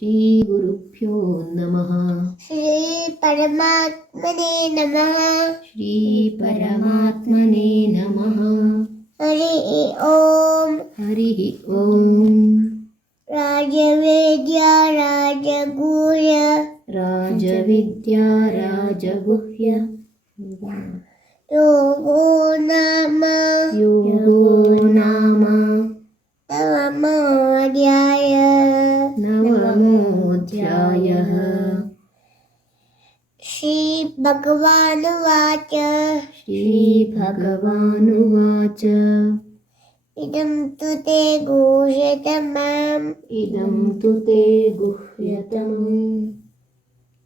ಶ್ರೀ ಗುರುಭ್ಯೋ ನಮಃ. ಶ್ರೀ ಪರಮಾತ್ಮನೇ ನಮಃ. ಶ್ರೀ ಪರಮಾತ್ಮನೇ ನಮಃ. ಹರಿ ಓಂ. ಹರಿ ಓಂ. ರಾಜವೇದ್ಯಾ ರಾಜಗುಹ್ಯ ರಾಜವಿದ್ಯಾ ರಾಜಗುಹ್ಯ ಯೋಗೋ ನಾಮ ನವಮೋऽಧ್ಯಾಯ. ನವಮೋऽಧ್ಯಾಯಃ. ಶ್ರೀ ಭಗವಾನುವಾಚ. ಶ್ರೀ ಭಗವಾನುವಾಚ. ಇದಂ ತು ತೇ ಗುಹ್ಯತಮಂ. ಇದಂ ತು ತೇ ಗುಹ್ಯತಮಂ.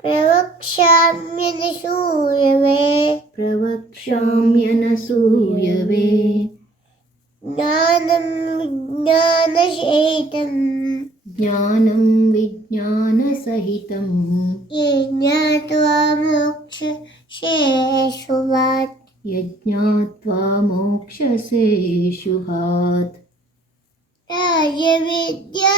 ಪ್ರವಕ್ಷ್ಯಾಮ್ಯನಸೂಯವೆ. ಪ್ರವಕ್ಷ್ಯಾಮ್ಯನಸೂಯವೆ. ಜ್ಞಾನಂ ವಿಜ್ಞಾನಸಹಿತಂ. ಜ್ಞಾನಂ ವಿಜ್ಞಾನಸಹಿತಂ. ಯಜ್ಞಾತ್ವಾ ಮೋಕ್ಷಸೇ ಶುಭಾತ್. ಯಜ್ಞಾತ್ವಾ ಮೋಕ್ಷಸೇ ಶುಭಾತ್. ರಾಜವಿದ್ಯಾ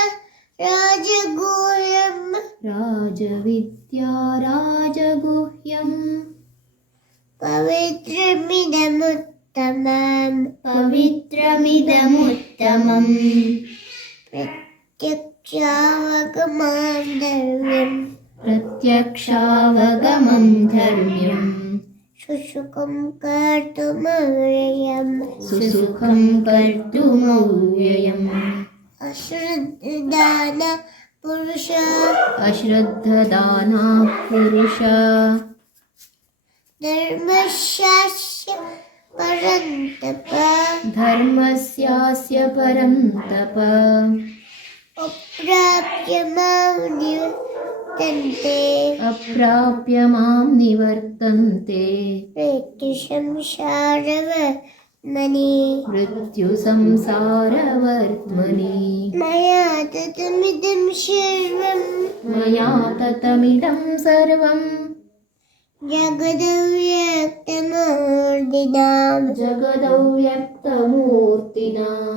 ರಾಜಗುಹ್ಯಂ. ರಾಜವಿದ್ಯಾ ರಾಜಗುಹ್ಯಂ. ಪವಿತ್ರಮಿದಮುತ್ತಮಂ. ಪವಿತ್ರಮಿದಮುತ್ತಮಂ. ಪ್ರತ್ಯಕ್ಷಾವಗಮಂ ಧರ್ಮ್ಯಂ. ಪ್ರತ್ಯಕ್ಷಾವಗಮಂ ಧರ್ಮ್ಯಂ. ಸುಸುಖಂ ಕರ್ತುಮವ್ಯಯಂ. ಸುಸುಖಂ ಕರ್ತುಮವ್ಯಯಂ. ಅಶ್ರದ್ಧಾನ ಪುರುಷ. ಅಶ್ರದ್ಧದಾನಃ ಪುರುಷ. ಧರ್ಮಸ್ಯಾಸ್ಯ ಪರಂತಪ. ಧರ್ಮಸ್ಯಾಸ್ಯ ಪರಂತಪ. ಅಪ್ರಾಪ್ಯ ಮಾಂ ನಿವರ್ತಂತೆ. ಅಪ್ರಾಪ್ಯ ಮಾಂ ನಿವರ್ತಂತೆ. ಮೃತ್ಯು ಸಂಸಾರವರ್ತ್ಮನಿ. ಮೃತ್ಯು ಸಂಸಾರವರ್ತ್ಮನಿ. ಮಯಾ ತತಮಿದಂ ಸರ್ವಂ. ಮಯಾ ತತಮಿದಂ ಸರ್ವಂ. ಜಗದವ್ಯಕ್ತಮೂರ್ತಿನಾ. ಜಗದವ್ಯಕ್ತಮೂರ್ತಿನಾ.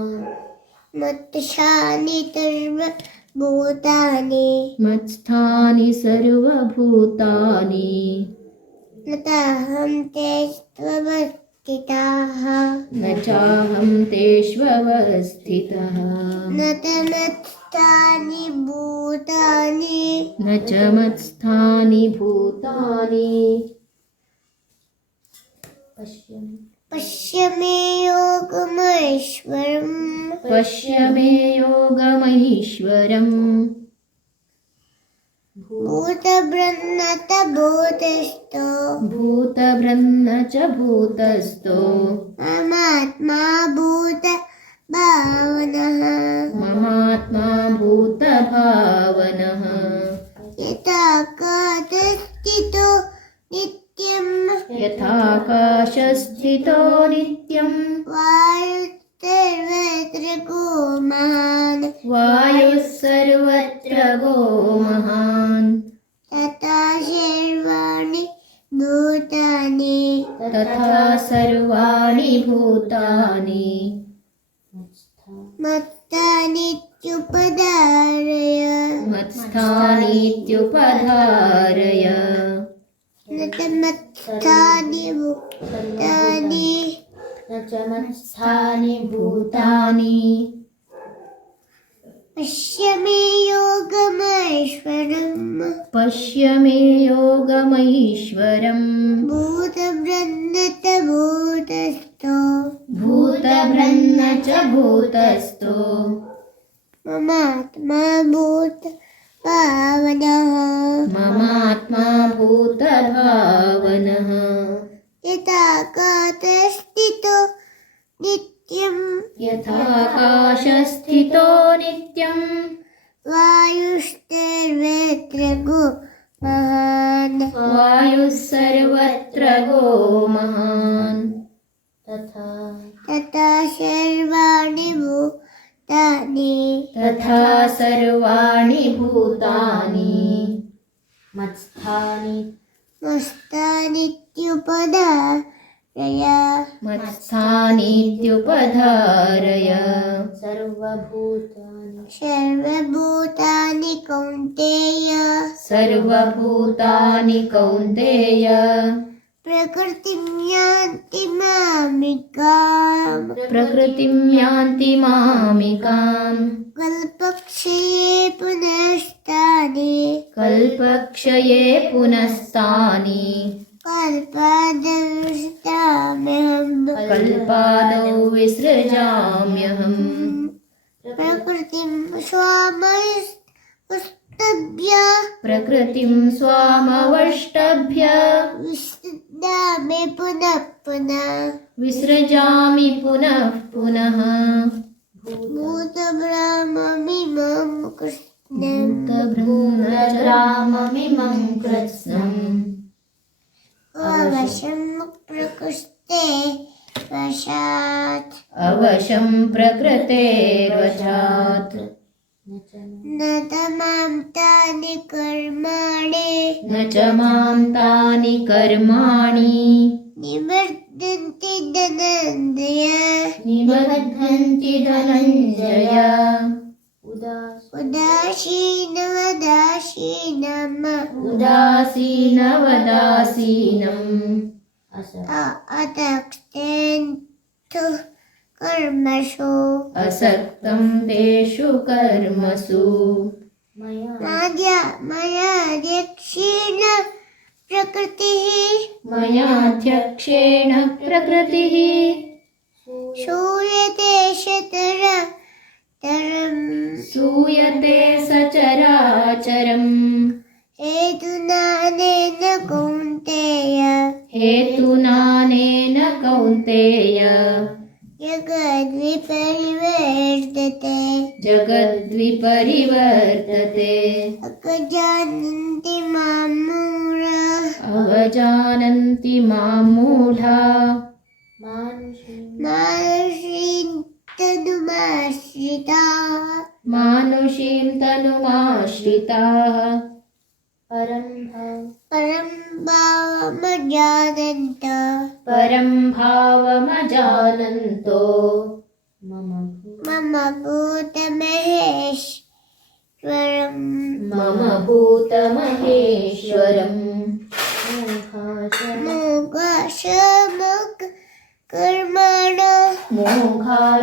ಮತ್ಸ್ಥಾನಿ ಸರ್ವಭೂತಾನಿ. ಮತ್ಸ್ಥಾನಿ ಸರ್ವಭೂತಾನಿ. ನ ತಾಹಂ ತೇಷ್ವವಸ್ಥಿತಃ. ನ ಚಾಹಂ ತೇಷ್ವವಸ್ಥಿತಃ. ನ ತಮತ್ಸ್ಥಾನಿ ಭೂತಾನಿ. ನ ಚ ಮತ್ಸ್ಥಾನಿ ಭೂತಾನಿ. ಪಶ್ಯ ಮೇ ಯೋಗಮೈಶ್ವರಂ. ಪಶ್ಯ ಮೇ ಯೋಗಮೈಶ್ವರಂ. ಭೂತಭೃನ್ನತ ಭೂತಸ್ಥೋ. ಭೂತಭೃನ್ನ ಚ ಭೂತಸ್ಥೋ. ಮಮಾತ್ಮಾ ಭೂತ ಭಾವನಃ. ಮಮಾತ್ಮಾ ಭೂತಭಾವನಃ. ಯಥಾಕಾಶಸ್ಥಿತೋ ನಿತ್ಯಂ. ಯಥಾಕಾಶಸ್ಥಿತೋ ನಿತ್ಯಂ. ವಾಯುಸ್ತರ್ವತ್ರ ಗೋ ಮಹಾನ್. ವಾಯುಃ ಸರ್ವತ್ರ ಗೋ ಮಹಾನ್. ತಥಾ ಸರ್ವಾಣಿ ಭೂತಾನಿ. ತಥಾ ಸರ್ವಾಣಿ ಭೂತಾನಿ. ಮತ್ತಾನಿತ್ಯುಪಧಾರಯ. ಮತ್ಸ್ಥಾನೀತ್ಯುಪಧಾರಯ. ನ ತಮತ್ಸ್ಥಾನಿ ಭೂತಾನಿ. ನ ಚ ಮತ್ಸ್ಥಾನಿ ಭೂತಾನಿ. ಪಶ್ಯ ಮೇ ಯೋಗಮೈಶ್ವರಂ. ಪಶ್ಯ ಮೇ ಯೋಗಮೈಶ್ವರಂ. ಭೂತಭೃನ್ನತ ಭೂತಸ್ಥೋ. ಭೂತಭೃನ್ನ ಚ ಭೂತಸ್ಥೋ. ಮಮಾತ್ಮಾ ಭೂತ ಭಾವನಃ. ಮಮಾತ್ಮಾ ಭೂತಭಾವನಃ. ಯಥಾಕಾಶಸ್ಥಿತೋ ನಿತ್ಯಂ. ಯಥಾಕಾಶಸ್ಥಿತೋ ನಿತ್ಯಂ. ವಾಯುಸ್ತರ್ವತ್ರ ಗೋ ಮಹಾನ್. ವಾಯುಃ ಸರ್ವತ್ರ ಗೋ ಮಹಾನ್. ತಥಾ ಸರ್ವಾಣಿ ಭೂತಾನಿ. ತಥಾ ಸರ್ವಾಣಿ ಭೂತಾನಿ. ಮತ್ಸ್ಥಾನಿ ಮಸ್ತಾನಿತ್ಯುಪಧಾರಯ. मत्स्थानीत्युपधारय सर्वभूतानि कौन्तेय सर्वभूतानि कौन्तेय प्रकृतिं यान्ति मामिकाम् प्रकृतिं यान्ति मामिकाम् कल्पक्षये पुनस्तानि कल्पक्षये पुनस्तानि कल्पादौ विसृजाम्यहम् प्रकृतिं स्वामस्तभ्य प्रकृतिं स्वामवष्टभ्य विसृजामि पुनः पुनः विसृजामि पुनः पुनः भूतब्रह्ममिमं कृष्णम् भूतभ्रममिमं कृत्स्नम् अवशं प्रकृते वशात् अवशं प्रकृतेर्वशात् न तमां तानि कर्माणि न च मां तानि कर्माणि निवर्तन्ति धनञ्जय निबध्नन्ति धनञ्जय उदासीनवदासीनम् अतक्तेन्तु कर्मसु असक्तं तेषु कर्मसु मयाध्यक्षेण प्रकृतिः मयाध्यक्षेण प्रकृतिः श्रूयते सूयते सचराचरम् हेतुनानेन कौन्तेय हेतुनानेन कौन्तेय जगद्विपरिवर्तते अजानन्ति मां मूढाः अवजानन्ति मां मूढा मानुषीं तनुमाश्रिताः परं भावमजानन्तो मम भूतमहेश्वरम् मोघाशामोघकर्माणो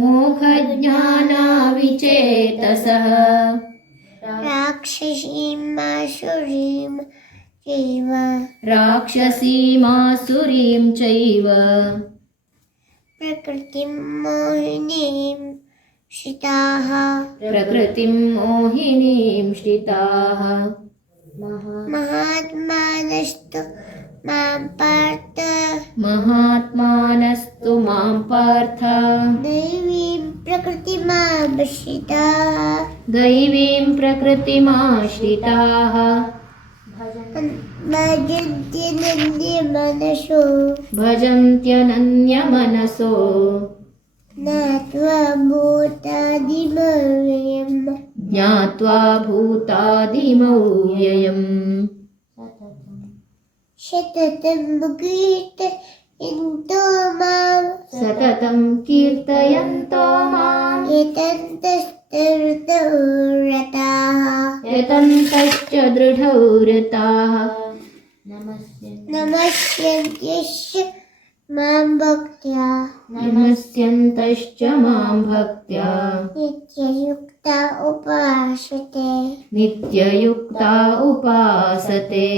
मोघज्ञानाविचेतसः राक्षसीमासुरीं चैव प्रकृतिं मोहिनीं श्रिताः प्रकृतिं मोहिनीं श्रिताः महात्मानस्तु मां पार्थ दैवीं प्रकृतिमाश्रिताः भजन्त्यनन्यमनसो ज्ञात्वा भूतादिमव्ययम् सततं कीर्तयन्तो माम् यतन्तश्च दृढौ रताः नमस्यन्त्यश्च मां भक्त्या नित्ययुक्ता उपासते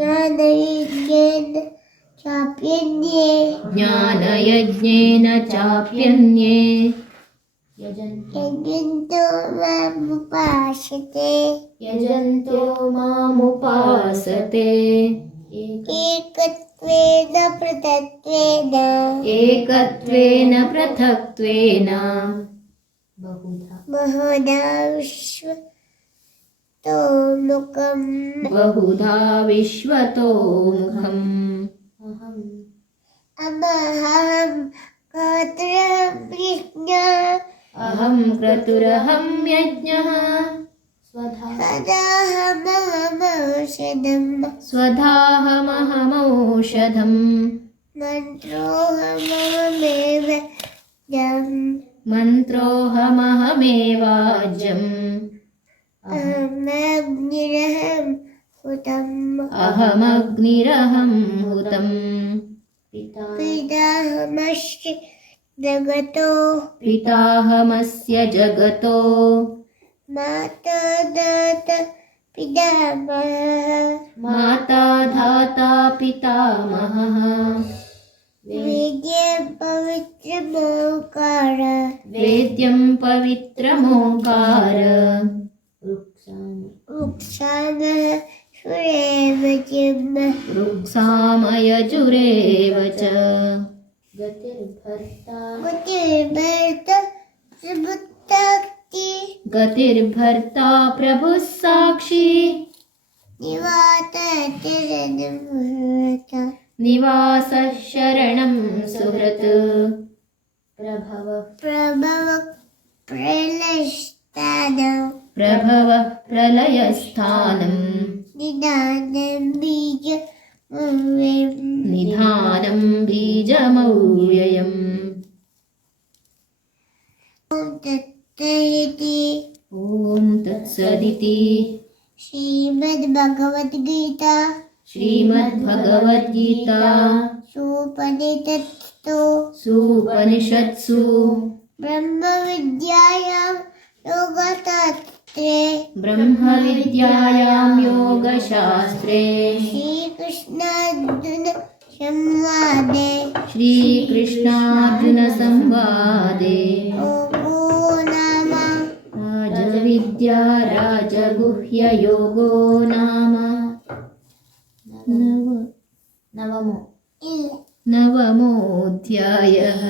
ज्ञानयज्ञेन चाप्यन्ये यजन्तो मामुपासते एकत्वेन पृथक्त्वेन बहुधा विश्वतोमुखम् अहं क्रतुरहं यज्ञः स्वधाहमहमौषधम् मन्त्रोऽहमहमेवाज्यम् अहमग्निरहं हुतम् पिताहमस्य जगतो माता धाता पितामहः वेद्यं पवित्रमोङ्कार ऋक्सामयजुरेव च गतिर्भर्ता प्रभुः साक्षी निवासः शरणं सुहृत् प्रभवः प्रलयस्थानम् निधानं बीजमव्ययम् ॐ तत्सदिति श्रीमद्भगवद्गीता सुपनिषत्सु ब्रह्मविद्यायां योगशास्त्रे श्रीकृष्णार्जुनसंवादे राजविद्या राजगुह्ययोगो नाम नवमोऽध्यायः।